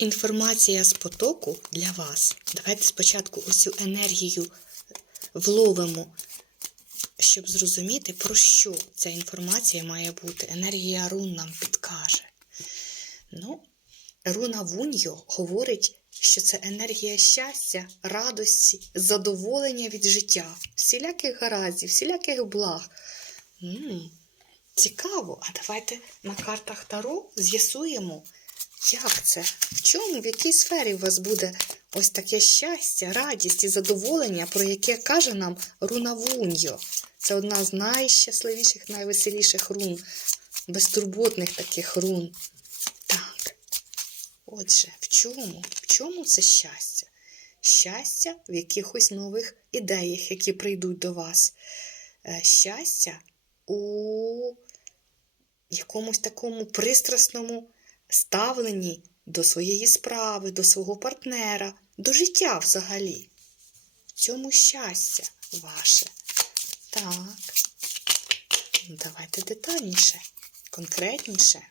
Інформація з потоку для вас. Давайте спочатку ось енергію вловимо, щоб зрозуміти, про що ця інформація має бути. Енергія рун нам підкаже. Ну, руна Вуньо говорить, що це енергія щастя, радості, задоволення від життя, всіляких гараздів, всіляких благ. м цікаво, а давайте на картах Таро з'ясуємо, як це, в чому, в якій сфері у вас буде ось таке щастя, радість і задоволення, про яке каже нам руна Вуньо. Це одна з найщасливіших, найвеселіших рун, безтурботних таких рун. Так. Отже, в чому? В чому це щастя? Щастя в якихось нових ідеях, які прийдуть до вас. Е, Щастя у якомусь такому пристрасному ставленні до своєї справи, до свого партнера, до життя взагалі. В цьому щастя ваше. Так. Давайте детальніше, конкретніше.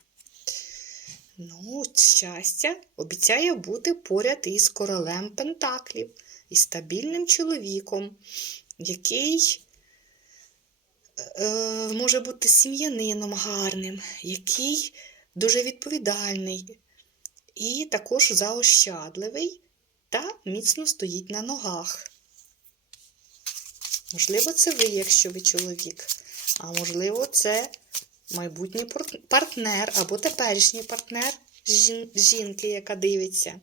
Ну, щастя обіцяє бути поряд із королем Пентаклів, із стабільним чоловіком, який е, може бути сім'янином гарним, який дуже відповідальний і також заощадливий та міцно стоїть на ногах. Можливо, це ви, якщо ви чоловік, а можливо, це майбутній партнер або теперішній партнер жінки, яка дивиться.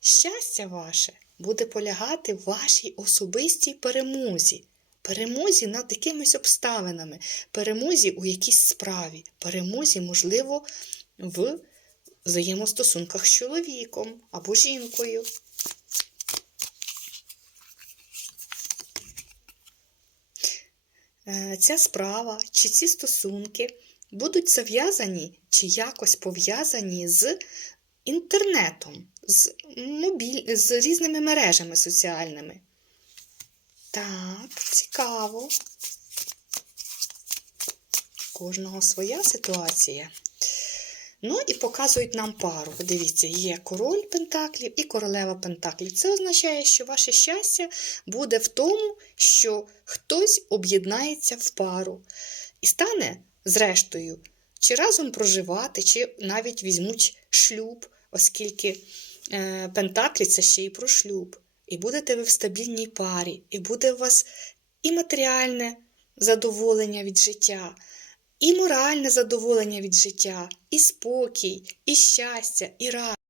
Щастя ваше буде полягати в вашій особистій перемозі. Перемозі над якимись обставинами, перемозі у якійсь справі, перемозі, можливо, в взаємостосунках з чоловіком або жінкою. Е, Ця справа чи ці стосунки будуть зав'язані чи якось пов'язані з інтернетом, з, мобіль... з різними мережами соціальними. Так, цікаво. Кожного своя ситуація. Ну і показують нам пару. Подивіться, є король Пентаклів і королева Пентаклів. Це означає, що ваше щастя буде в тому, що хтось об'єднається в пару і стане, зрештою, чи разом проживати, чи навіть візьмуть шлюб, оскільки е, Пентаклі це ще й про шлюб. І будете ви в стабільній парі, і буде у вас і матеріальне задоволення від життя, і моральне задоволення від життя, і спокій, і щастя, і радість.